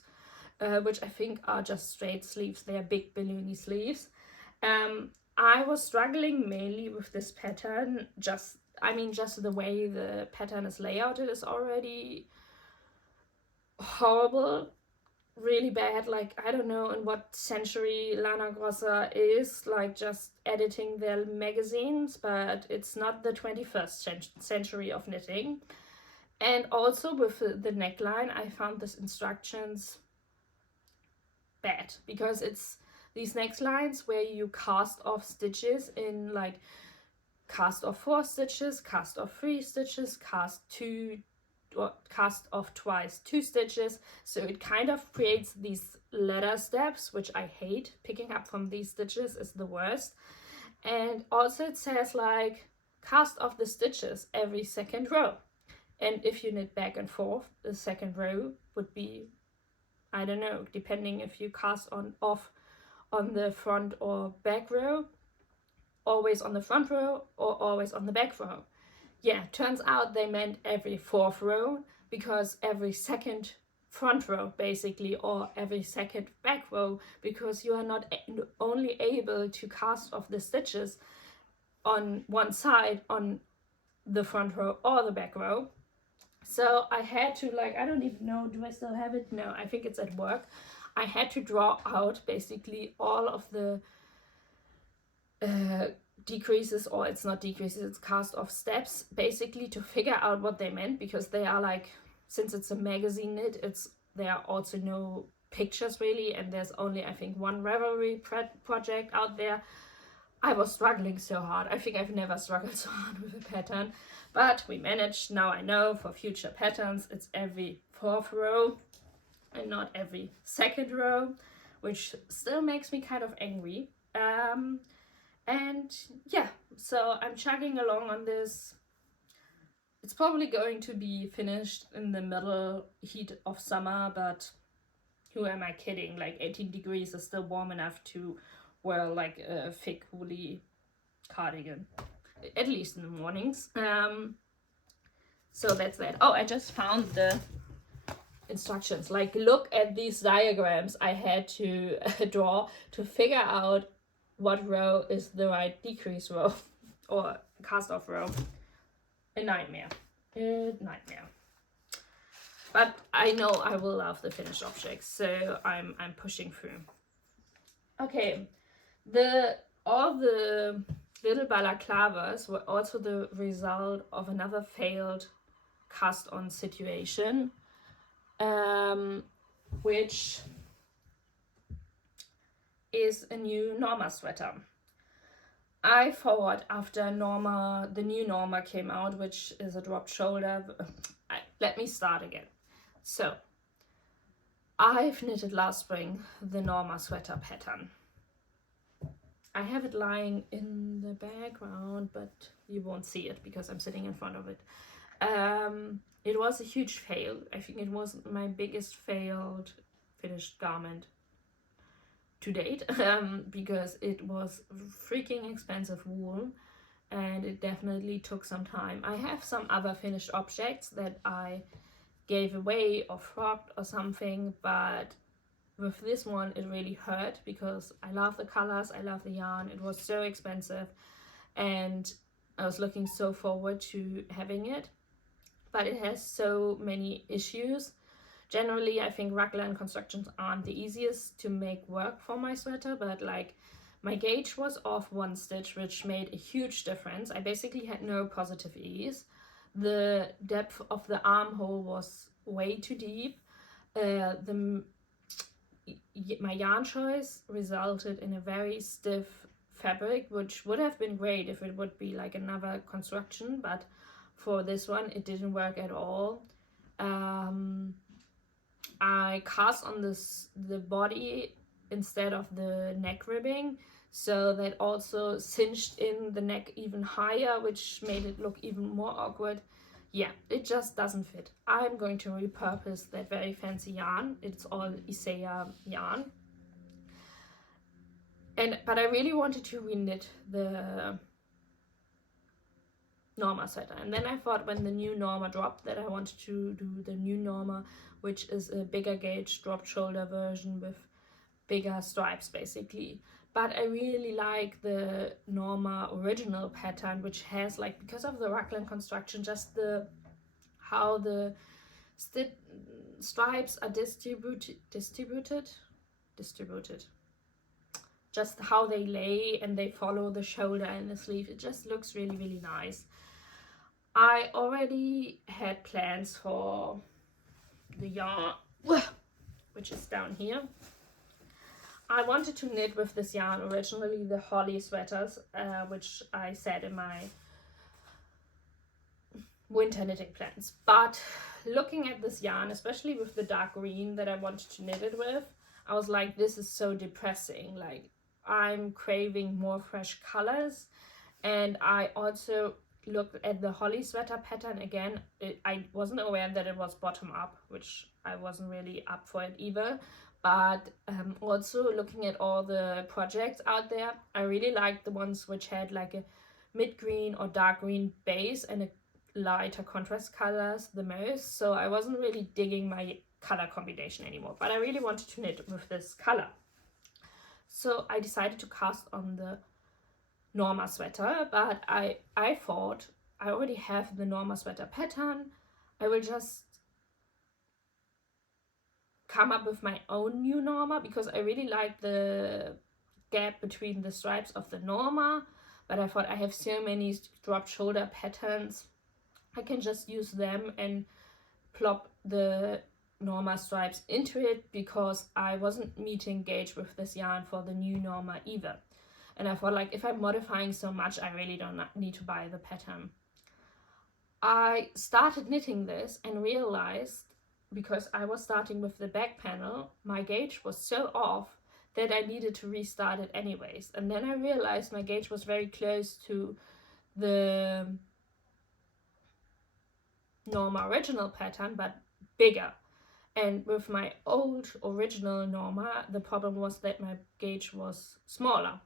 which I think are just straight sleeves. They are big balloony sleeves. I was struggling mainly with this pattern. Just the way the pattern is layouted is already horrible, really bad. Like, I don't know in what century Lana Grossa is, like just editing their magazines, but it's not the 21st century of knitting. And also with the neckline, I found this instructions bad, because it's these necklines where you cast off stitches in like cast off 4 stitches, cast off 3 stitches, cast off twice 2 stitches. So it kind of creates these ladder steps, which I hate. Picking up from these stitches is the worst. And also it says like cast off the stitches every second row. And if you knit back and forth, the second row would be, I don't know, depending if you cast off on the front or back row, always on the front row or always on the back row. Yeah, turns out they meant every 4th row, because every second front row basically, or every second back row, because you are not only able to cast off the stitches on one side on the front row or the back row. So I had to, like, I don't even know, do I still have it? No, I think it's at work. I had to draw out basically all of the decreases, or it's not decreases, it's cast off steps, basically to figure out what they meant, because they are like, since it's a magazine knit, there are also no pictures really, and there's only, I think, one Ravelry project out there. I was struggling so hard. I think I've never struggled so hard with a pattern, but we managed. Now I know for future patterns it's every 4th row and not every 2nd row, which still makes me kind of angry. And yeah, so I'm chugging along on this. It's probably going to be finished in the middle heat of summer, but who am I kidding? Like 18 degrees is still warm enough to wear like a thick woolly cardigan, at least in the mornings. So that's that. Oh, I just found the instructions. Like, look at these diagrams I had to draw to figure out what row is the right decrease row or cast off row. A nightmare. But I know I will love the finished objects, so I'm pushing through. Okay, all the little balaclavas were also the result of another failed cast on situation, which is a new Norma sweater. I thought after the new Norma came out, which is a dropped shoulder. Let me start again. So, I've knitted last spring the Norma sweater pattern. I have it lying in the background, but you won't see it because I'm sitting in front of it. It was a huge fail. I think it was my biggest failed finished garment to date, because it was freaking expensive wool and it definitely took some time. I have some other finished objects that I gave away or frogged or something, but with this one it really hurt because I love the colors, I love the yarn. It was so expensive and I was looking so forward to having it, but it has so many issues. Generally, I think raglan constructions aren't the easiest to make work for my sweater, but like my gauge was off 1 stitch, which made a huge difference. I basically had no positive ease. The depth of the armhole was way too deep. My yarn choice resulted in a very stiff fabric, which would have been great if it would be like another construction, but for this one it didn't work at all. I cast on the body instead of the neck ribbing, so that also cinched in the neck even higher, which made it look even more awkward. Yeah, it just doesn't fit. I'm going to repurpose that very fancy yarn. It's all Isaiah yarn. But I really wanted to reknit the Norma sweater, and then I thought when the new Norma dropped that I wanted to do the new Norma, which is a bigger gauge dropped shoulder version with bigger stripes basically. But I really like the Norma original pattern, which has, like, because of the raglan construction, just how the stripes are distributed, just how they lay and they follow the shoulder and the sleeve. It just looks really, really nice. I already had plans for the yarn, which is down here. I wanted to knit with this yarn originally the Holly sweaters, which I said in my winter knitting plans. But looking at this yarn, especially with the dark green that I wanted to knit it with, I was like, this is so depressing. Like, I'm craving more fresh colors. And I also looked at the Holly sweater pattern again. I wasn't aware that it was bottom up, which I wasn't really up for it either. But also looking at all the projects out there, I really liked the ones which had like a mid green or dark green base and a lighter contrast colors the most. So I wasn't really digging my color combination anymore, but I really wanted to knit with this color. So I decided to cast on the Norma sweater, but I thought I already have the Norma sweater pattern. I will just come up with my own new Norma, because I really like the gap between the stripes of the Norma, but I thought I have so many drop shoulder patterns, I can just use them and plop the Norma stripes into it, because I wasn't meeting gauge with this yarn for the new Norma either. And I thought, like, if I'm modifying so much, I really don't need to buy the pattern. I started knitting this and realized, because I was starting with the back panel, my gauge was so off that I needed to restart it anyways. And then I realized my gauge was very close to the Norma original pattern, but bigger. And with my old original Norma, the problem was that my gauge was smaller.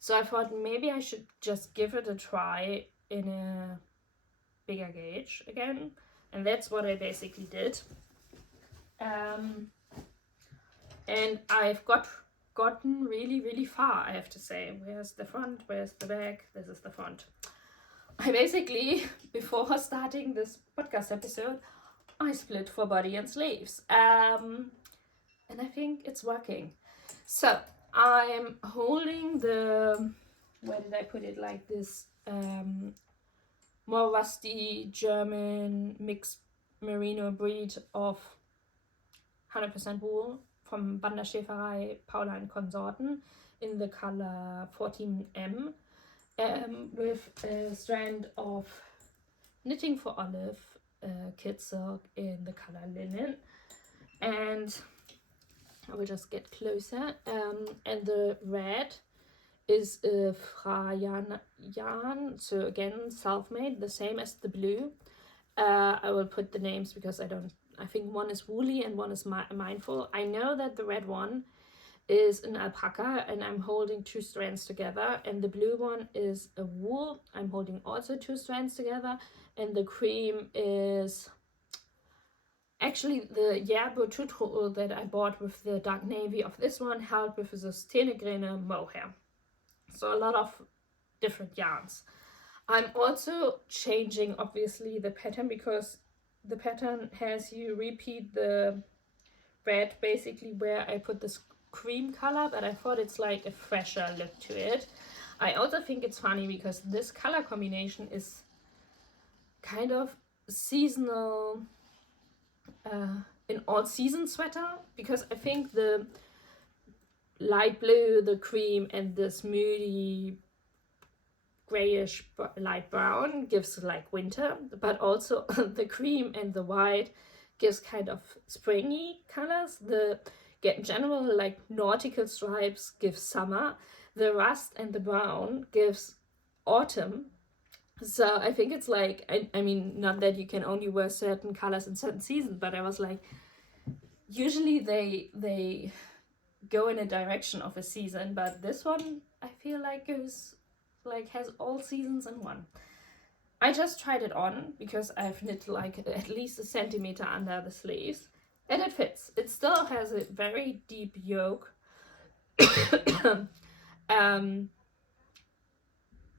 So I thought maybe I should just give it a try in a bigger gauge again. And that's what I basically did. And I've gotten really far, I have to say. Where's the front? Where's the back? This is the front. I basically, before starting this podcast episode, I split for body and sleeves. And I think it's working. So I'm holding the, where did I put it, like this more rusty German mixed merino breed of 100% wool from Wanderschäferei Paula and Konsorten in the color 14M, with a strand of Knitting for Olive kid silk in the color linen. And I will just get closer. And the red is a Frayan yarn, so again self-made, the same as the blue. I will put the names because I think one is woolly and one is mindful. I know that the red one is an alpaca and I'm holding 2 strands together, and the blue one is a wool. I'm holding also 2 strands together, and the cream is actually the Yerbo tulle that I bought with the dark navy of this one, held with the Stenegrene mohair. So a lot of different yarns. I'm also changing obviously the pattern, because the pattern has you repeat the red basically where I put this cream color, but I thought it's like a fresher look to it. I also think it's funny because this color combination is kind of seasonal, in all season sweater, because I think the light blue, the cream, and this moody grayish light brown gives like winter, but also the cream and the white gives kind of springy colors. The general like nautical stripes give summer. The rust and the brown gives autumn. So I think it's like, I mean, not that you can only wear certain colors in certain seasons, but I was like, usually they go in a direction of a season, but this one I feel like goes like has all seasons in one. I just tried it on because I've knit like at least 1 centimeter under the sleeves, and it fits. It still has a very deep yoke.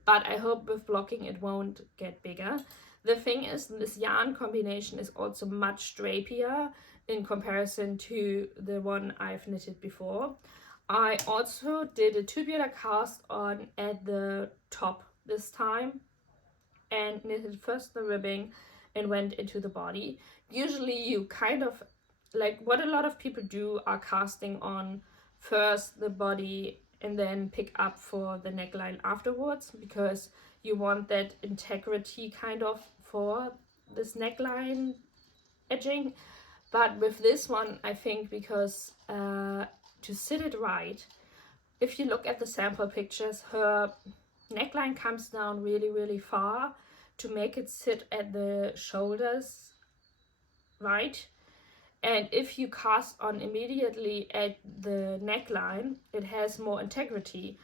But I hope with blocking it won't get bigger. The thing is, this yarn combination is also much drapier in comparison to the one I've knitted before. I also did a tubular cast on at the top this time and knitted first the ribbing and went into the body. Usually you kind of, like what a lot of people do, are casting on first the body and then pick up for the neckline afterwards, because you want that integrity kind of for this neckline edging. But with this one, I think because to sit it right, if you look at the sample pictures, her neckline comes down really far to make it sit at the shoulders right. And if you cast on immediately at the neckline, it has more integrity,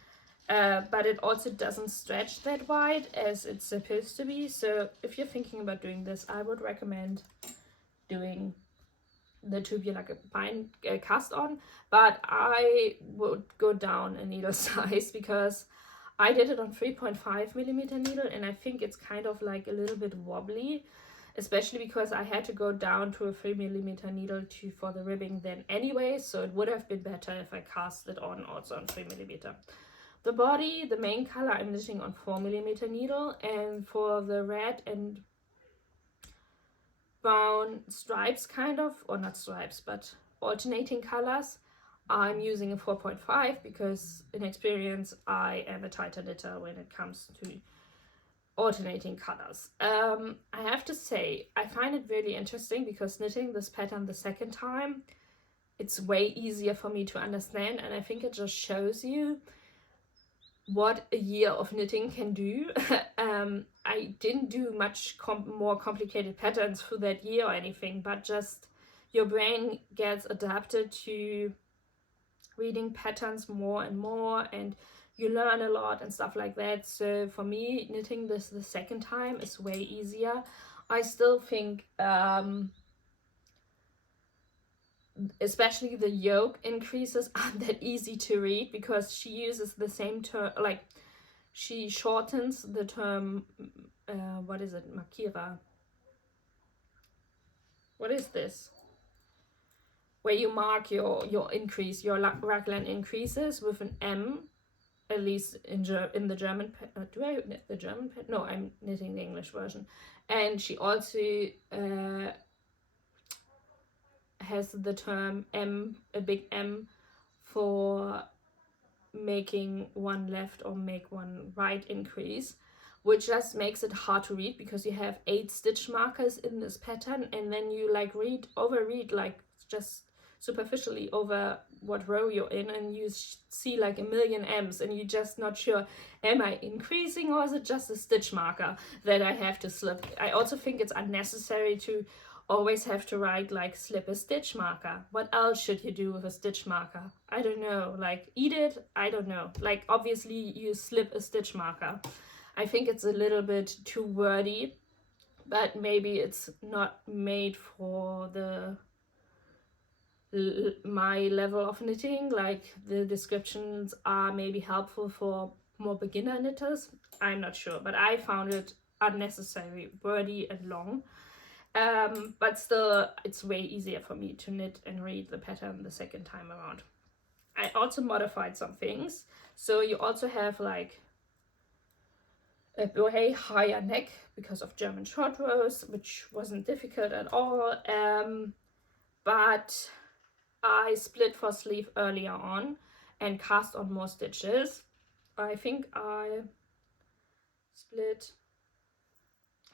but it also doesn't stretch that wide as it's supposed to be. So if you're thinking about doing this, I would recommend doing the tubular cast on, but I would go down a needle size because I did it on 3.5 millimeter needle, and I think it's kind of like a little bit wobbly. especially because I had to go down to a 3mm needle for the ribbing then anyway, so it would have been better if I cast it on also on 3mm. The body, the main color, I'm knitting on 4mm needle, and for the red and brown stripes kind of, or not stripes, but alternating colors, I'm using a 4.5 because in experience I am a tighter knitter when it comes to alternating colors. I have to say, I find it really interesting because knitting this pattern the second time, it's way easier for me to understand, and I think it just shows you what a year of knitting can do. I didn't do much more complicated patterns through that year or anything, but just your brain gets adapted to reading patterns more and more, and you learn a lot and stuff like that. So for me, knitting this the second time is way easier. I still think especially the yoke increases aren't that easy to read because she uses the same term, like she shortens the term, what is it, markira? What is this? Where you mark your increase, your raglan increases with an M, at least in the German. Do I knit the German? No, I'm knitting the English version. And she also has the term M, a big M, for making one left or make one right increase, which just makes it hard to read because you have 8 stitch markers in this pattern, and then you like overread like just superficially over what row you're in, and you see like a million M's, and you're just not sure, am I increasing or is it just a stitch marker that I have to slip? I also think it's unnecessary to always have to write like slip a stitch marker. What else should you do with a stitch marker? I don't know, like eat it? I don't know. Like obviously you slip a stitch marker. I think it's a little bit too wordy, but maybe it's not made for my level of knitting. Like the descriptions are maybe helpful for more beginner knitters. I'm not sure, but I found it unnecessary, wordy and long. But still, it's way easier for me to knit and read the pattern the second time around. I also modified some things. So you also have like a way higher neck because of German short rows, which wasn't difficult at all. But I split for sleeve earlier on and cast on more stitches. I think I split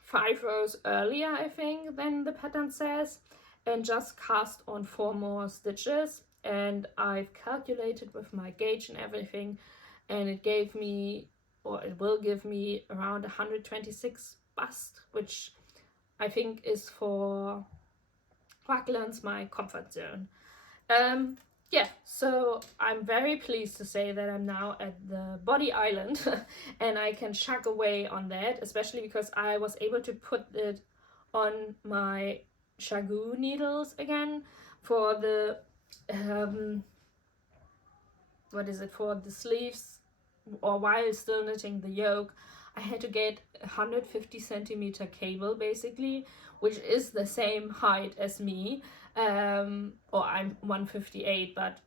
5 rows earlier, I think, than the pattern says, and just cast on 4 more stitches. And I've calculated with my gauge and everything, and it gave me, or it will give me, around 126 bust, which I think is for raglans my comfort zone. Yeah, so I'm very pleased to say that I'm now at the body island and I can chug away on that, especially because I was able to put it on my Chagou needles again for the for the sleeves, or while still knitting the yoke. I had to get 150 centimeter cable basically, which is the same height as me, or I'm 158, but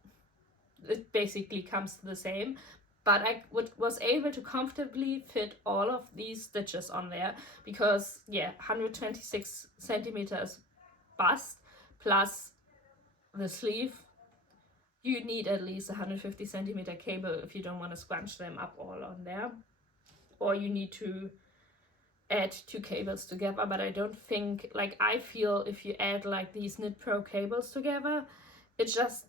it basically comes to the same. But I was able to comfortably fit all of these stitches on there because, yeah, 126 centimeters bust plus the sleeve, you need at least 150 centimeter cable if you don't want to scrunch them up all on there, or you need to add 2 cables together. But I don't think, like, I feel if you add like these Knit Pro cables together, it just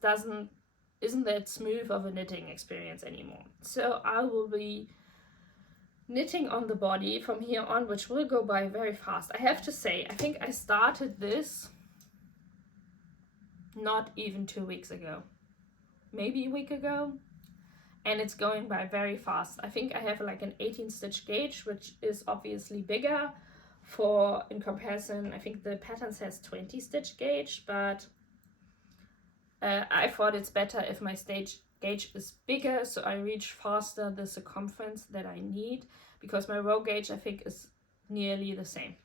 isn't that smooth of a knitting experience anymore. So I will be knitting on the body from here on, which will go by very fast. I have to say, I think I started this not even 2 weeks ago, maybe a week ago, and it's going by very fast. I think I have like an 18 stitch gauge, which is obviously bigger for, in comparison, I think the pattern says 20 stitch gauge, but I thought it's better if my stitch gauge is bigger, so I reach faster the circumference that I need, because my row gauge I think is nearly the same.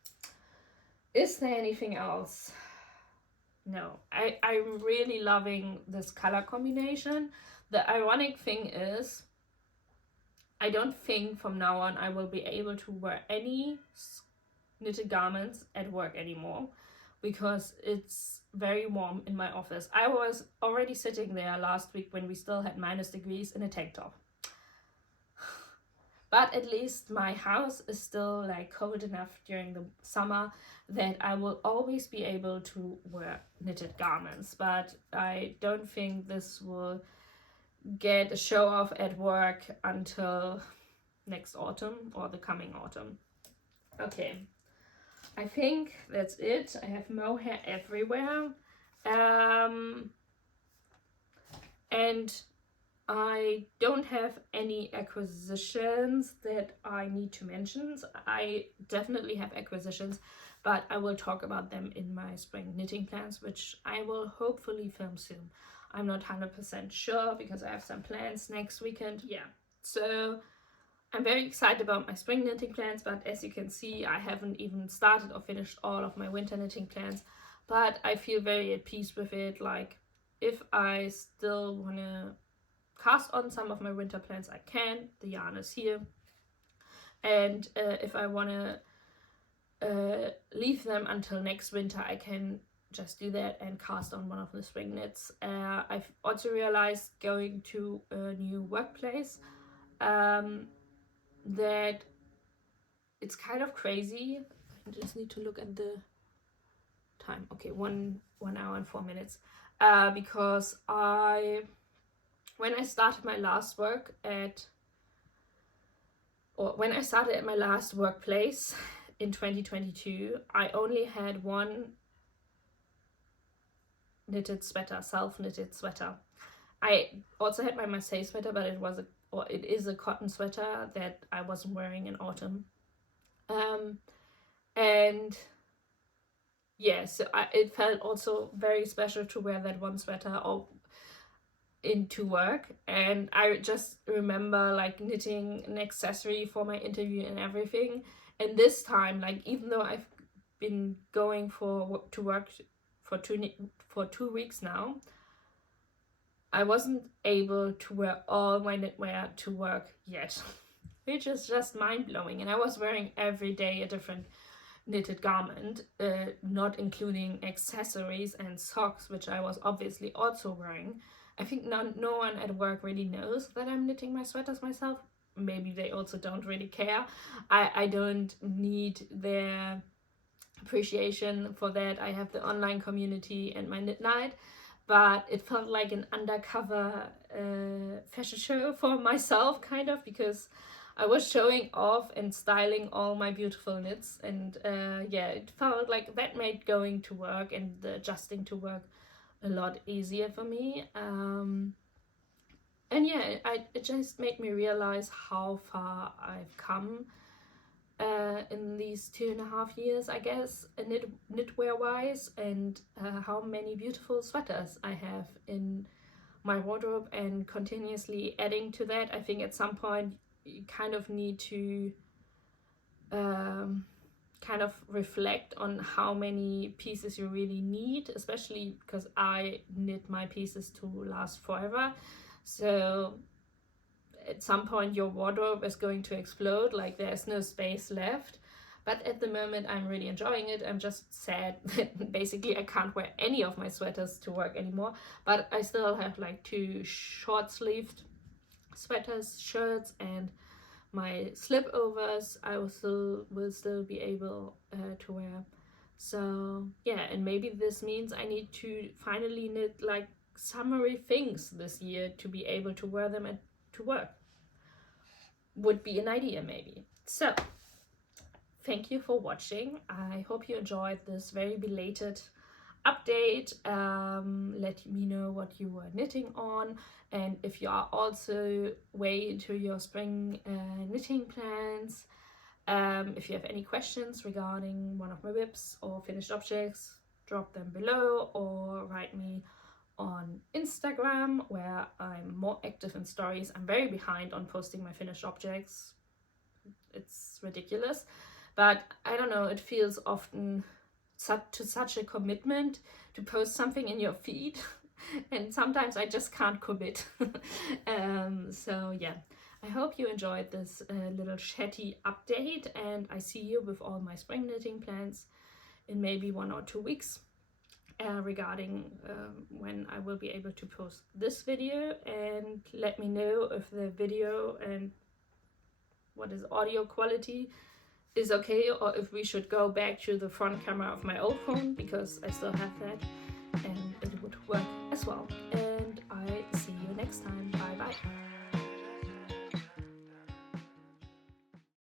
Is there anything else? No, I'm really loving this color combination. The ironic thing is, I don't think from now on I will be able to wear any knitted garments at work anymore because it's very warm in my office. I was already sitting there last week when we still had -degrees in a tank top. But at least my house is still like cold enough during the summer that I will always be able to wear knitted garments. But I don't think this will get a show off at work until next autumn or the coming autumn. Okay, I think that's it. I have mohair everywhere. And I don't have any acquisitions that I need to mention. I definitely have acquisitions, but I will talk about them in my spring knitting plans, which I will hopefully film soon. I'm not 100% sure because I have some plans next weekend. Yeah, so I'm very excited about my spring knitting plans, but as you can see, I haven't even started or finished all of my winter knitting plans, but I feel very at peace with it. Like, if I still want to cast on some of my winter plans, I can. The yarn is here. And if I want to leave them until next winter, I can just do that and cast on one of the spring knits. I've also realized, going to a new workplace, that it's kind of crazy. I just need to look at the time. Okay, 1 hour and 4 minutes. Because when I started my last workplace in 2022, I only had one knitted sweater, self-knitted sweater. I also had my Marseille sweater, but it is a cotton sweater that I wasn't wearing in autumn. And yeah, so it felt also very special to wear that one sweater into work. And I just remember like knitting an accessory for my interview and everything. And this time, like, even though I've been going to work for 2 weeks now, I wasn't able to wear all my knitwear to work yet, which is just mind-blowing. And I was wearing every day a different knitted garment, not including accessories and socks, which I was obviously also wearing. I think no one at work really knows that I'm knitting my sweaters myself. Maybe they also don't really care. I don't need their appreciation for that. I have the online community and my knit night, but it felt like an undercover fashion show for myself, kind of, because I was showing off and styling all my beautiful knits, and yeah, it felt like that made going to work and the adjusting to work a lot easier for me. And yeah, it just made me realize how far I've come in these 2.5 years, I guess, knitwear wise, and how many beautiful sweaters I have in my wardrobe, and continuously adding to that. I think at some point you kind of need to kind of reflect on how many pieces you really need, especially because I knit my pieces to last forever. So at some point your wardrobe is going to explode, like there's no space left. But at the moment I'm really enjoying it. I'm just sad that basically I can't wear any of my sweaters to work anymore, but I still have like 2 short-sleeved sweaters, shirts, and my slipovers I will still be able to wear. So yeah, and maybe this means I need to finally knit like summery things this year to be able to wear them to work. Would be an idea, maybe. So thank you for watching. I hope you enjoyed this very belated update. Let me know what you were knitting on, and if you are also way into your spring knitting plans. If you have any questions regarding one of my whips or finished objects, drop them below or write me on Instagram, where I'm more active in stories. I'm very behind on posting my finished objects. It's ridiculous, but I don't know, it feels often such a commitment to post something in your feed. And sometimes I just can't commit. So yeah, I hope you enjoyed this little chatty update, and I see you with all my spring knitting plans in maybe 1 or 2 weeks regarding when I will be able to post this video. And let me know if the video and what is audio quality is okay, or if we should go back to the front camera of my old phone, because I still have that and it would work as well.